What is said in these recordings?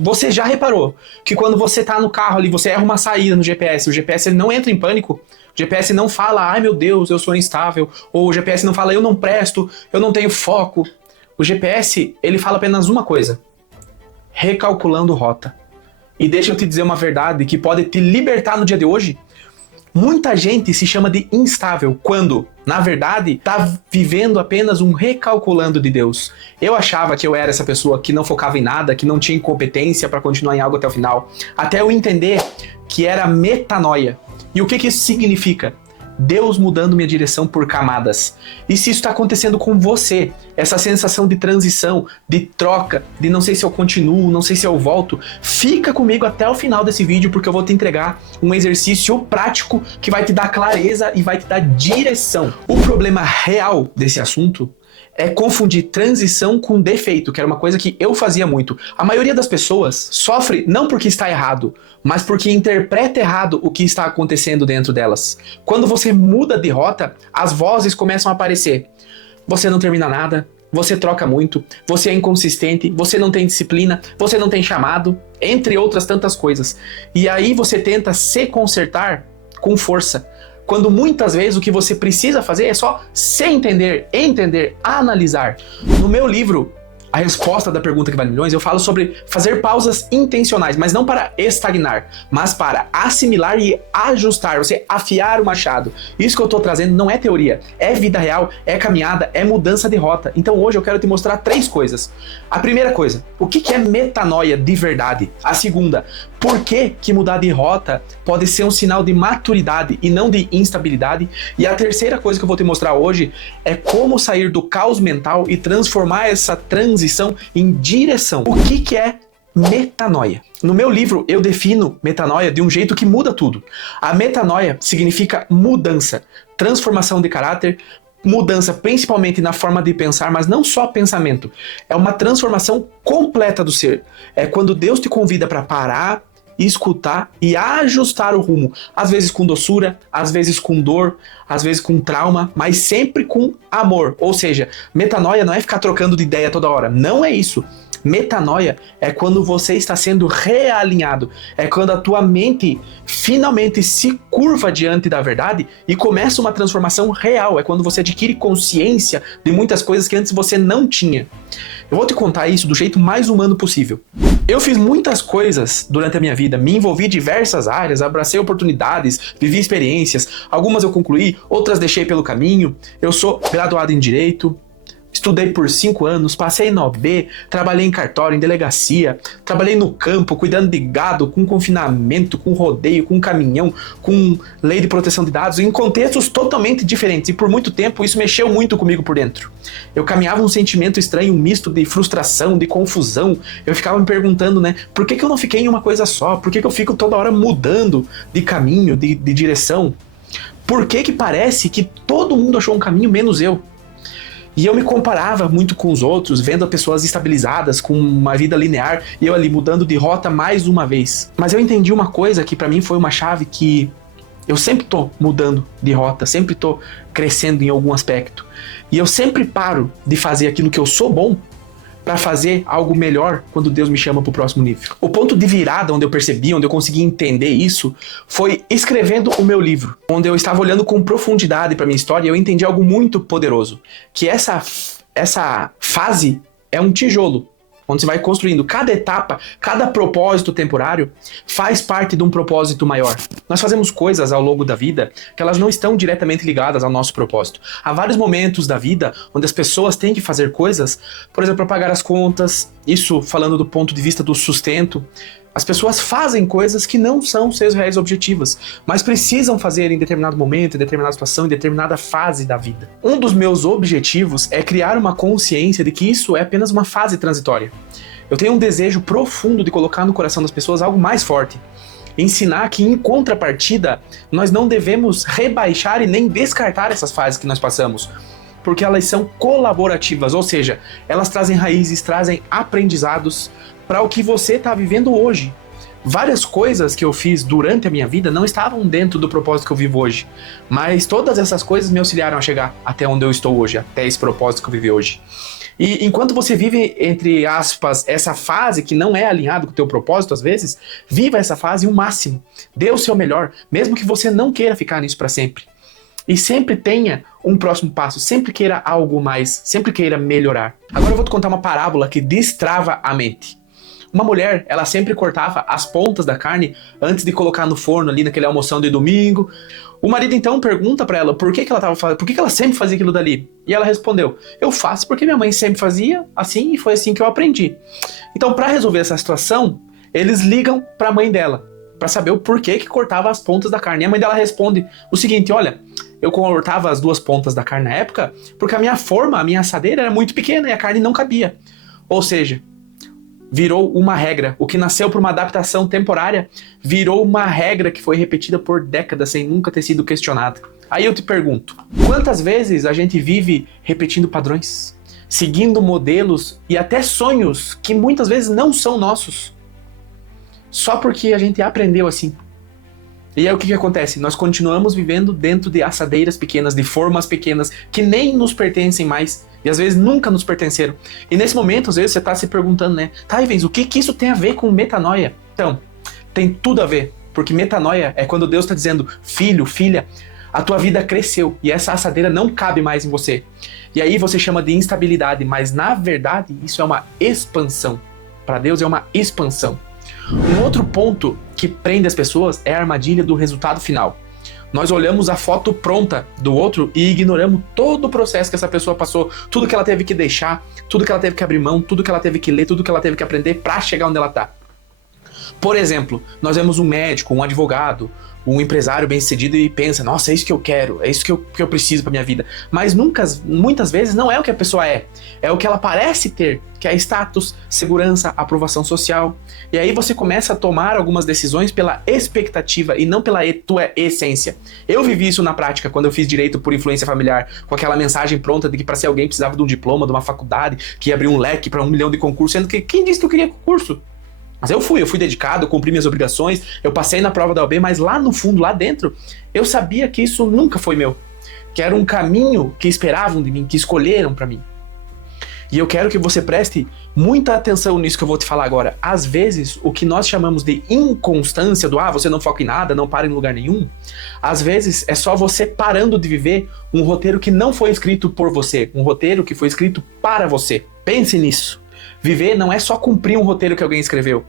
Você já reparou que quando você tá no carro ali, você erra uma saída no GPS, o GPS ele não entra em pânico? O GPS não fala, ai meu Deus, eu sou instável, ou o GPS não fala, eu não presto, eu não tenho foco. O GPS, ele fala apenas uma coisa: recalculando rota. E deixa eu te dizer uma verdade que pode te libertar no dia de hoje. Muita gente se chama de instável quando, na verdade, está vivendo apenas um recalculando de Deus. Eu achava que eu era essa pessoa que não focava em nada, que não tinha competência para continuar em algo até o final, até eu entender que era metanoia. E o que isso significa? Deus mudando minha direção por camadas. E se isso está acontecendo com você, essa sensação de transição, de troca, de não sei se eu continuo, não sei se eu volto, fica comigo até o final desse vídeo, porque eu vou te entregar um exercício prático que vai te dar clareza e vai te dar direção. O problema real desse assunto é confundir transição com defeito, que era uma coisa que eu fazia muito. A maioria das pessoas sofre não porque está errado, mas porque interpreta errado o que está acontecendo dentro delas. Quando você muda de rota, as vozes começam a aparecer. Você não termina nada, você troca muito, você é inconsistente, você não tem disciplina, você não tem chamado, entre outras tantas coisas. E aí você tenta se consertar com força, quando muitas vezes o que você precisa fazer é só se entender, analisar. No meu livro, A Resposta da Pergunta que Vale Milhões, eu falo sobre fazer pausas intencionais, mas não para estagnar, mas para assimilar e ajustar, você afiar o machado. Isso que eu estou trazendo não é teoria, é vida real, é caminhada, é mudança de rota. Então hoje eu quero te mostrar 3 coisas. A primeira coisa, o que é metanoia de verdade? A segunda, por que mudar de rota pode ser um sinal de maturidade e não de instabilidade? E a terceira coisa que eu vou te mostrar hoje é como sair do caos mental e transformar essa transição em direção. O que é metanoia? No meu livro eu defino metanoia de um jeito que muda tudo. A metanoia significa mudança, transformação de caráter, mudança principalmente na forma de pensar, mas não só pensamento. É uma transformação completa do ser. É quando Deus te convida para parar, escutar e ajustar o rumo. Às vezes com doçura, às vezes com dor, às vezes com trauma, mas sempre com amor. Ou seja, metanoia não é ficar trocando de ideia toda hora. Não é isso. Metanoia é quando você está sendo realinhado, é quando a tua mente finalmente se curva diante da verdade e começa uma transformação real, é quando você adquire consciência de muitas coisas que antes você não tinha. Eu vou te contar isso do jeito mais humano possível. Eu fiz muitas coisas durante a minha vida, me envolvi em diversas áreas, abracei oportunidades, vivi experiências, algumas eu concluí, outras deixei pelo caminho. Eu sou graduado em Direito, estudei por 5 anos, passei na OAB, trabalhei em cartório, em delegacia, trabalhei no campo, cuidando de gado, com confinamento, com rodeio, com caminhão, com lei de proteção de dados, em contextos totalmente diferentes. E por muito tempo isso mexeu muito comigo por dentro. Eu caminhava um sentimento estranho, um misto de frustração, de confusão. Eu ficava me perguntando, por que eu não fiquei em uma coisa só? Por que eu fico toda hora mudando de caminho, de direção? Por que parece que todo mundo achou um caminho, menos eu? E eu me comparava muito com os outros, vendo pessoas estabilizadas, com uma vida linear, e eu ali mudando de rota mais uma vez. Mas eu entendi uma coisa que pra mim foi uma chave, que eu sempre tô mudando de rota, sempre tô crescendo em algum aspecto. E eu sempre paro de fazer aquilo que eu sou bom para fazer algo melhor quando Deus me chama para o próximo nível. O ponto de virada onde eu percebi, onde eu consegui entender isso, foi escrevendo o meu livro, onde eu estava olhando com profundidade para minha história e eu entendi algo muito poderoso, que essa fase é um tijolo, onde você vai construindo cada etapa, cada propósito temporário faz parte de um propósito maior. Nós fazemos coisas ao longo da vida que elas não estão diretamente ligadas ao nosso propósito. Há vários momentos da vida onde as pessoas têm que fazer coisas, por exemplo, para pagar as contas, isso falando do ponto de vista do sustento. As pessoas fazem coisas que não são seus reais objetivos, mas precisam fazer em determinado momento, em determinada situação, em determinada fase da vida. Um dos meus objetivos é criar uma consciência de que isso é apenas uma fase transitória. Eu tenho um desejo profundo de colocar no coração das pessoas algo mais forte. Ensinar que, em contrapartida, nós não devemos rebaixar e nem descartar essas fases que nós passamos, porque elas são colaborativas, ou seja, elas trazem raízes, trazem aprendizados para o que você está vivendo hoje. Várias coisas que eu fiz durante a minha vida não estavam dentro do propósito que eu vivo hoje, mas todas essas coisas me auxiliaram a chegar até onde eu estou hoje, até esse propósito que eu vivo hoje. E enquanto você vive, entre aspas, essa fase que não é alinhado com o teu propósito, às vezes, viva essa fase o máximo. Dê o seu melhor, mesmo que você não queira ficar nisso para sempre. E sempre tenha um próximo passo, sempre queira algo mais, sempre queira melhorar. Agora eu vou te contar uma parábola que destrava a mente. Uma mulher, ela sempre cortava as pontas da carne antes de colocar no forno ali naquele almoção de domingo. O marido então pergunta pra ela por que ela sempre fazia aquilo dali. E ela respondeu: eu faço porque minha mãe sempre fazia assim e foi assim que eu aprendi. Então, pra resolver essa situação, eles ligam pra mãe dela pra saber o porquê que cortava as pontas da carne. E a mãe dela responde o seguinte: olha, eu cortava as duas pontas da carne na época porque a minha assadeira era muito pequena e a carne não cabia. Ou seja, virou uma regra. O que nasceu por uma adaptação temporária virou uma regra que foi repetida por décadas sem nunca ter sido questionada. Aí eu te pergunto, quantas vezes a gente vive repetindo padrões, seguindo modelos e até sonhos que muitas vezes não são nossos, só porque a gente aprendeu assim? E aí o que acontece? Nós continuamos vivendo dentro de assadeiras pequenas, de formas pequenas, que nem nos pertencem mais, e às vezes nunca nos pertenceram. E nesse momento, às vezes, você está se perguntando, né? Tá, Ivens, o que isso tem a ver com metanoia? Então, tem tudo a ver, porque metanoia é quando Deus está dizendo: filho, filha, a tua vida cresceu, e essa assadeira não cabe mais em você. E aí você chama de instabilidade, mas na verdade isso é uma expansão. Para Deus é uma expansão. Um outro ponto que prende as pessoas é a armadilha do resultado final. Nós olhamos a foto pronta do outro e ignoramos todo o processo que essa pessoa passou, tudo que ela teve que deixar, tudo que ela teve que abrir mão, tudo que ela teve que ler, tudo que ela teve que aprender para chegar onde ela está. Por exemplo, nós vemos um médico, um advogado, um empresário bem-sucedido e pensa: nossa, é isso que eu quero, é isso que eu preciso para minha vida. Mas muitas vezes não é o que a pessoa é o que ela parece ter, que é status, segurança, aprovação social. E aí você começa a tomar algumas decisões pela expectativa e não pela tua essência. Eu vivi isso na prática quando eu fiz direito por influência familiar, com aquela mensagem pronta de que para ser alguém precisava de um diploma, de uma faculdade, que ia abrir um leque para 1 milhão de concursos, sendo que quem disse que eu queria concurso? Mas eu fui dedicado, eu cumpri minhas obrigações, eu passei na prova da OAB, mas lá no fundo, lá dentro, eu sabia que isso nunca foi meu. Que era um caminho que esperavam de mim, que escolheram pra mim. E eu quero que você preste muita atenção nisso que eu vou te falar agora. Às vezes, o que nós chamamos de inconstância, você não foca em nada, não para em lugar nenhum, às vezes é só você parando de viver um roteiro que não foi escrito por você, um roteiro que foi escrito para você. Pense nisso. Viver não é só cumprir um roteiro que alguém escreveu,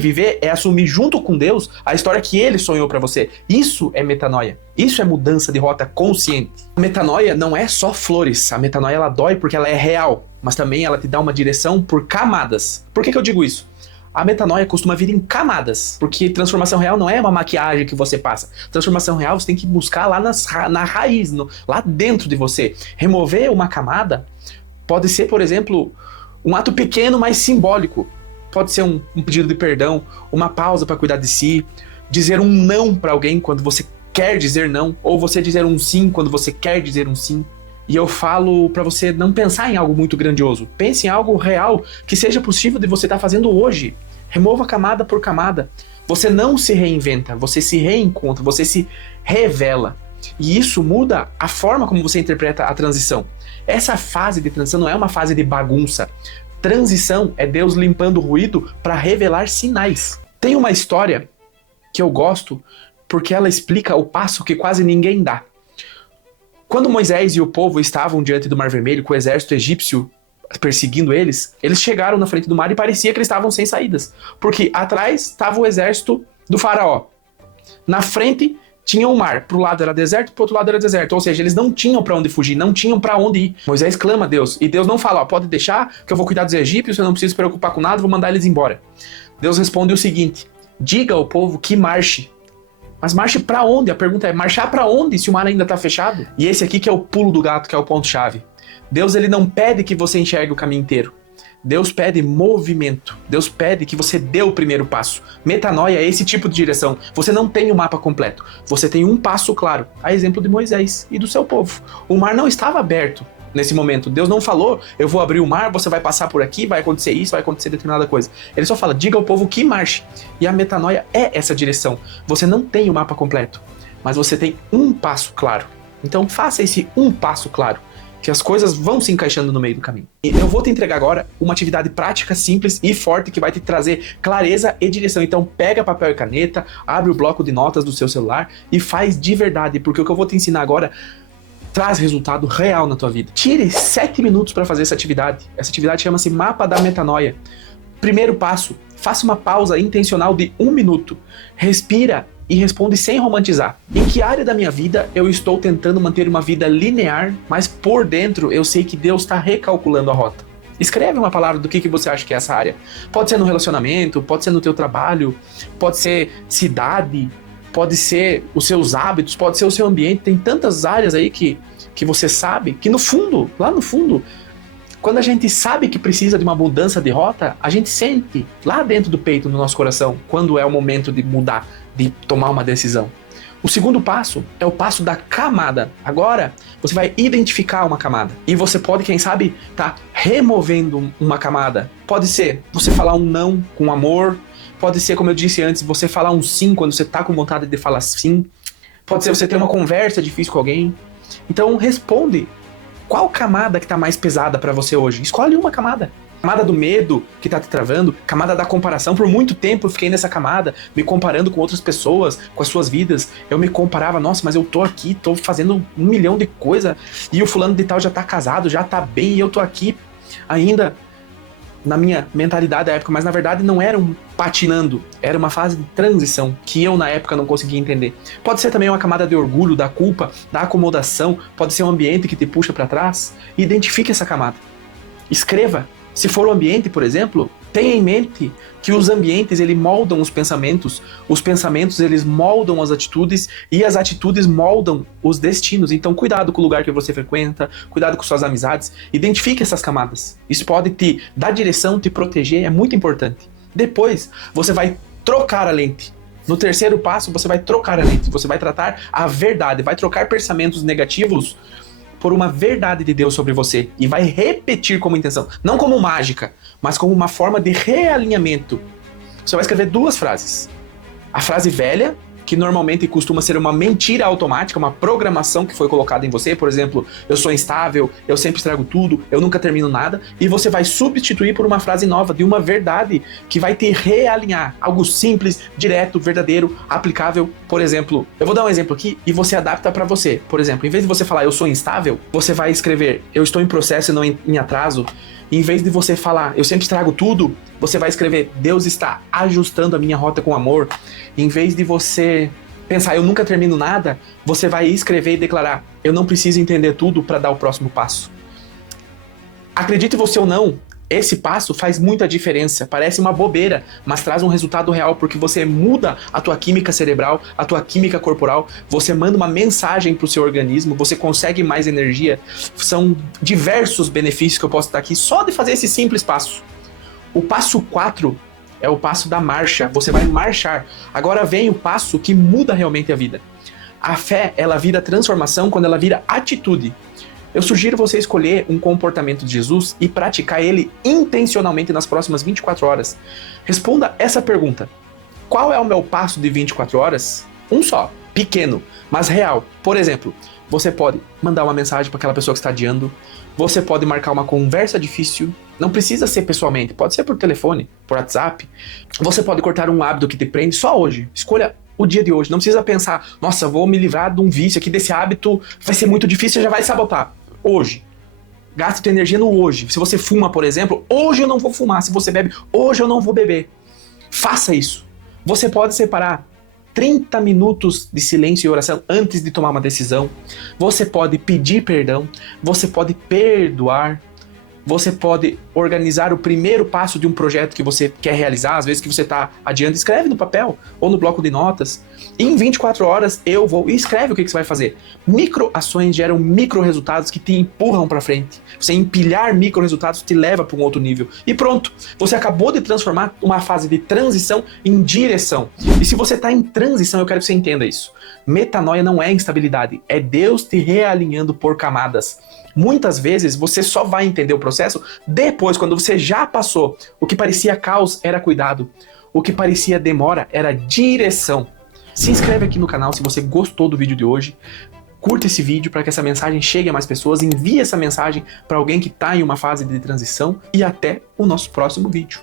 viver é assumir junto com Deus a história que Ele sonhou pra você. Isso é metanoia, isso é mudança de rota consciente. A metanoia não é só flores, a metanoia ela dói porque ela é real, mas também ela te dá uma direção por camadas. Por que eu digo isso? A metanoia costuma vir em camadas, porque transformação real não é uma maquiagem que você passa. Transformação real você tem que buscar lá na raiz, lá dentro de você. Remover uma camada pode ser, por exemplo, um ato pequeno, mas simbólico. Pode ser um pedido de perdão, uma pausa para cuidar de si, dizer um não para alguém quando você quer dizer não, ou você dizer um sim quando você quer dizer um sim. E eu falo para você não pensar em algo muito grandioso. Pense em algo real que seja possível de você estar fazendo hoje. Remova camada por camada. Você não se reinventa, você se reencontra, você se revela. E isso muda a forma como você interpreta a transição. Essa fase de transição não é uma fase de bagunça. Transição é Deus limpando o ruído para revelar sinais. Tem uma história que eu gosto porque ela explica o passo que quase ninguém dá. Quando Moisés e o povo estavam diante do Mar Vermelho com o exército egípcio perseguindo eles chegaram na frente do mar e parecia que eles estavam sem saídas. Porque atrás estava o exército do faraó. Na frente tinha o mar, pro lado era deserto, pro outro lado era deserto, ou seja, eles não tinham pra onde fugir, não tinham pra onde ir. Moisés clama a Deus, e Deus não fala: pode deixar, que eu vou cuidar dos egípcios, eu não preciso se preocupar com nada, vou mandar eles embora. Deus responde o seguinte: diga ao povo que marche. Mas marche pra onde? A pergunta é: marchar pra onde se o mar ainda tá fechado? E esse aqui que é o pulo do gato, que é o ponto-chave. Deus, ele não pede que você enxergue o caminho inteiro. Deus pede movimento. Deus pede que você dê o primeiro passo. Metanoia é esse tipo de direção. Você não tem o mapa completo. Você tem um passo claro. A exemplo de Moisés e do seu povo. O mar não estava aberto nesse momento. Deus não falou: eu vou abrir o mar, você vai passar por aqui, vai acontecer isso, vai acontecer determinada coisa. Ele só fala: diga ao povo que marche. E a metanoia é essa direção. Você não tem o mapa completo, mas você tem um passo claro. Então faça esse um passo claro. que as coisas vão se encaixando no meio do caminho. E eu vou te entregar agora uma atividade prática, simples e forte que vai te trazer clareza e direção. Então pega papel e caneta, abre o bloco de notas do seu celular e faz de verdade, porque o que eu vou te ensinar agora traz resultado real na tua vida. Tire 7 minutos para fazer essa atividade. Essa atividade chama-se Mapa da Metanoia. Primeiro passo, faça uma pausa intencional de 1 minuto. Respira e responde sem romantizar. Em que área da minha vida eu estou tentando manter uma vida linear, mas por dentro eu sei que Deus está recalculando a rota? Escreve uma palavra do que você acha que é essa área. Pode ser no relacionamento, pode ser no teu trabalho, pode ser cidade, pode ser os seus hábitos, pode ser o seu ambiente. Tem tantas áreas aí que você sabe que no fundo, lá no fundo, quando a gente sabe que precisa de uma mudança de rota, a gente sente lá dentro do peito, no nosso coração, quando é o momento de mudar, de tomar uma decisão. O segundo passo é o passo da camada. Agora, você vai identificar uma camada. E você pode, quem sabe, tá removendo uma camada. Pode ser você falar um não com amor. Pode ser, como eu disse antes, você falar um sim quando você tá com vontade de falar sim. Pode ser você ter uma conversa difícil com alguém. Então, responde. Qual camada que tá mais pesada pra você hoje? Escolhe uma camada. Camada do medo que tá te travando, camada da comparação. Por muito tempo eu fiquei nessa camada, me comparando com outras pessoas, com as suas vidas. Eu me comparava, nossa, mas eu tô aqui, tô fazendo 1 milhão de coisa e o fulano de tal já tá casado, já tá bem e eu tô aqui ainda na minha mentalidade da época, mas na verdade não era um patinando, era uma fase de transição que eu na época não conseguia entender. Pode ser também uma camada de orgulho, da culpa, da acomodação, pode ser um ambiente que te puxa para trás. Identifique essa camada. Escreva. Se for o ambiente, por exemplo, tenha em mente que os ambientes eles moldam os pensamentos eles moldam as atitudes e as atitudes moldam os destinos. Então cuidado com o lugar que você frequenta, cuidado com suas amizades, identifique essas camadas. Isso pode te dar direção, te proteger, é muito importante. Depois você vai trocar a lente. No terceiro passo você vai trocar a lente, você vai tratar a verdade, vai trocar pensamentos negativos por uma verdade de Deus sobre você e vai repetir como intenção, não como mágica, mas como uma forma de realinhamento. Você vai escrever 2 frases. A frase velha, que normalmente costuma ser uma mentira automática, uma programação que foi colocada em você, por exemplo, eu sou instável, eu sempre estrago tudo, eu nunca termino nada, e você vai substituir por uma frase nova, de uma verdade que vai te realinhar, algo simples, direto, verdadeiro, aplicável. Por exemplo, eu vou dar um exemplo aqui e você adapta para você. Por exemplo, em vez de você falar eu sou instável, você vai escrever eu estou em processo e não em atraso. E em vez de você falar eu sempre estrago tudo, você vai escrever Deus está ajustando a minha rota com amor. E em vez de você pensar eu nunca termino nada, você vai escrever e declarar eu não preciso entender tudo para dar o próximo passo. Acredite você ou não, esse passo faz muita diferença, parece uma bobeira, mas traz um resultado real porque você muda a tua química cerebral, a tua química corporal, você manda uma mensagem para o seu organismo, você consegue mais energia. São diversos benefícios que eu posso dar aqui só de fazer esse simples passo. O passo 4 é o passo da marcha, você vai marchar. Agora vem o passo que muda realmente a vida. A fé, ela vira transformação quando ela vira atitude. Eu sugiro você escolher um comportamento de Jesus e praticar ele intencionalmente nas próximas 24 horas. Responda essa pergunta. Qual é o meu passo de 24 horas? Um só, pequeno, mas real. Por exemplo, você pode mandar uma mensagem para aquela pessoa que está adiando. Você pode marcar uma conversa difícil. Não precisa ser pessoalmente, pode ser por telefone, por WhatsApp. Você pode cortar um hábito que te prende só hoje. Escolha o dia de hoje. Não precisa pensar, nossa, vou me livrar de um vício aqui, desse hábito vai ser muito difícil, já vai sabotar. Hoje. Gaste tua energia no hoje. Se você fuma, por exemplo, hoje eu não vou fumar. Se você bebe, hoje eu não vou beber. Faça isso. Você pode separar 30 minutos de silêncio e oração antes de tomar uma decisão. Você pode pedir perdão. Você pode perdoar. Você pode organizar o primeiro passo de um projeto que você quer realizar, às vezes que você está adiando, escreve no papel ou no bloco de notas. E em 24 horas eu vou e escreve o que você vai fazer. Micro ações geram micro resultados que te empurram para frente. Você empilhar micro resultados te leva para um outro nível. E pronto, você acabou de transformar uma fase de transição em direção. E se você está em transição, eu quero que você entenda isso. Metanoia não é instabilidade, é Deus te realinhando por camadas. Muitas vezes você só vai entender o processo depois, quando você já passou. O que parecia caos era cuidado. O que parecia demora era direção. Se inscreve aqui no canal se você gostou do vídeo de hoje. curta esse vídeo para que essa mensagem chegue a mais pessoas, envie essa mensagem para alguém que está em uma fase de transição e até o nosso próximo vídeo.